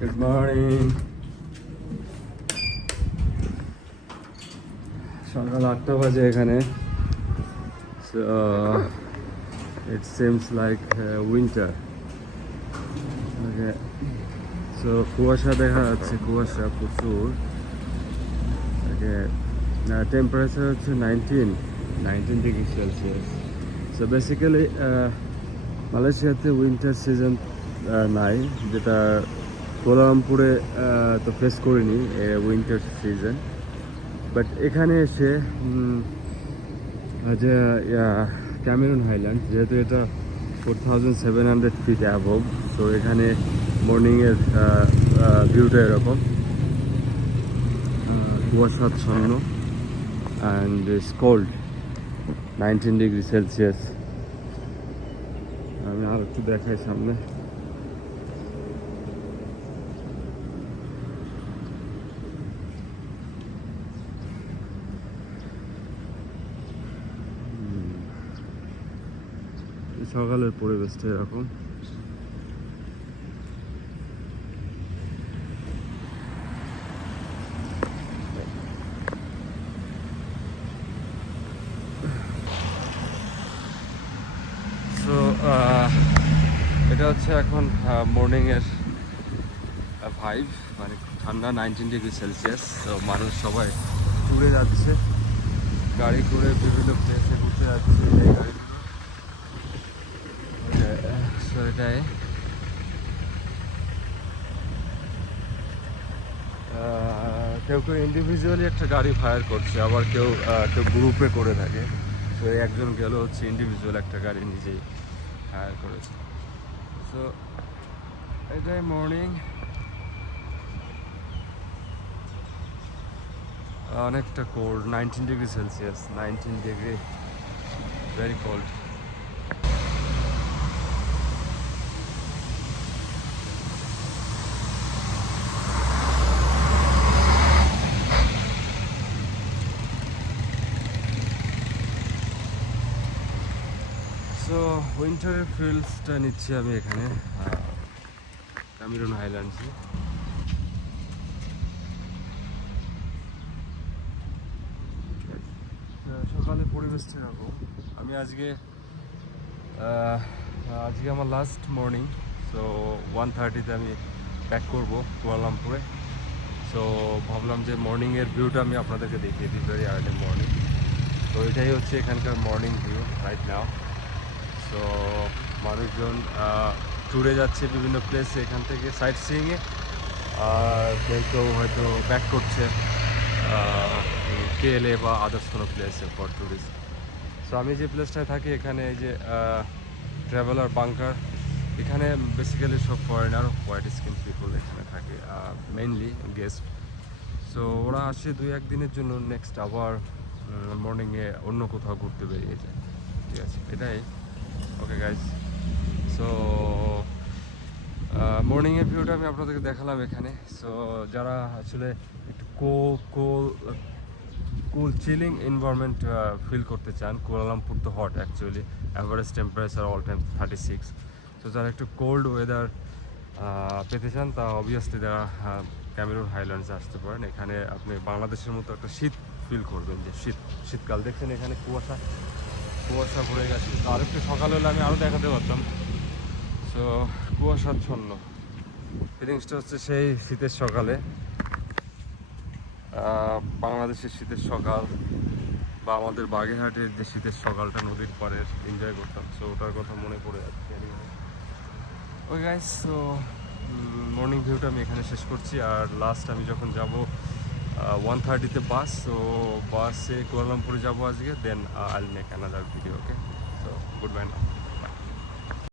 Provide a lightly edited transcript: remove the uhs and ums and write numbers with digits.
Good morning. সকাল 8টা বাজে এখানে। So it seems like winter. Okay. So কুয়াশা দেখা যাচ্ছে, কুয়াশা প্রচুর। Okay. Temperature হচ্ছে 19 degree Celsius. So basically মালয়েশিয়াতে উইন্টার সিজন নাই, যেটা কুয়ালালামপুরে তো ফেস করিনি উইন্টার সিজন। বাট এখানে এসে যে ক্যামেরন হাইল্যান্ড, যেহেতু এটা 4700 ফিট অ্যাবভ, তো এখানে মর্নিংয়ের ভিউটা এরকম কুয়াশাচ্ছন্ন and it's cold 19 degree Celsius. আমি আর একটু দেখাই সামনে। সকালের পরিবেশটা এরকম। সো এটা হচ্ছে এখন মর্নিংয়ের ভাইব, মানে ঠান্ডা 19 ডিগ্রি সেলসিয়াস। তো মানুষ সবাই ট্যুরে যাচ্ছে, গাড়ি করে বিভিন্ন প্লেসে ঘুরতে যাচ্ছে এই গাড়িগুলো। সো এটাই কেউ কেউ ইন্ডিভিজুয়ালি একটা গাড়ি ফায়ার করছে, আবার কেউ গ্রুপে করে থাকে। তো একজন গেল হচ্ছে ইন্ডিভিজুয়াল একটা গাড়ি নিজেই হায়ার করেছে। সো এটাই মর্নিং। অনেকটা cold, 19 degree Celsius, 19 degree, very cold. So উইন্টারের ফিলসটা নিচ্ছি আমি এখানে ক্যামেরন হাইল্যান্ডসে। সকালে পরিবেশটা এরকম। আমি আজকে আমার লাস্ট মর্নিং। সো 1:30-তে আমি ব্যাক করবো কুয়ালালামপুরে। সো ভাবলাম যে মর্নিংয়ের ভিউটা আমি আপনাদেরকে দেখিয়ে দিই, ভেরি আর্লি মর্নিং। তো এটাই হচ্ছে এখানকার morning view right now. So মানুষজন ট্যুরে যাচ্ছে বিভিন্ন প্লেসে, এখান থেকে সাইট সিইংয়ে, আর কেউ কেউ হয়তো ব্যাক করছে কেএলএ বা আদার্স কোনো প্লেসে ফর ট্যুরিস্ট। সো আমি যে প্লেসটায় থাকি এখানে এই যে ট্রাভেলার বাংকার, এখানে বেসিক্যালি সব ফরেনার, হোয়াইট স্কিন পিপল এখানে থাকে, মেইনলি গেস্ট। সো ওরা আসে 2-1 দিনের জন্য, নেক্সট আবার মর্নিংয়ে অন্য কোথাও ঘুরতে বেরিয়ে যায়। ঠিক আছে, এটাই। ওকে গাইজ, সো মর্নিংয়ের ভিউটা আমি আপনাদেরকে দেখালাম এখানে। সো যারা আসলে একটু কুল চিলিং এনভায়রনমেন্ট ফিল করতে চান, কুয়ালালামপুর তো hot actually, average temperature all time 36। So যারা একটু কোল্ড ওয়েদার পেতে চান, তা অবভিয়াসলি তারা ক্যামেরন হাইল্যান্ডসে আসতে পারেন। এখানে আপনি বাংলাদেশের মতো একটা শীত ফিল করবেন, যে শীতকাল। দেখছেন এখানে কুয়াশা পড়ে গেছে। আর একটু সকাল হলে আমি আরও দেখাতে পারতাম। সো কুয়াশাচ্ছন্ন ফিলিংসটা হচ্ছে সেই শীতের সকালে, বাংলাদেশের শীতের সকাল, বা আমাদের বাগেরহাটের যে শীতের সকালটা নদীর পাড়ের এনজয় করতাম। সো ওটার কথা মনে পড়ে যাচ্ছে। ওই গাইস, সো মর্নিং ভিউটা আমি এখানে শেষ করছি। আর লাস্ট আমি যখন যাব 1:30-তে বাস, সো বাসে কুয়ালালামপুরে যাবো আজকে, দেন আইল মেক অ্যানাদার ভিডিও। ওকে, সো গুড বাই নাও।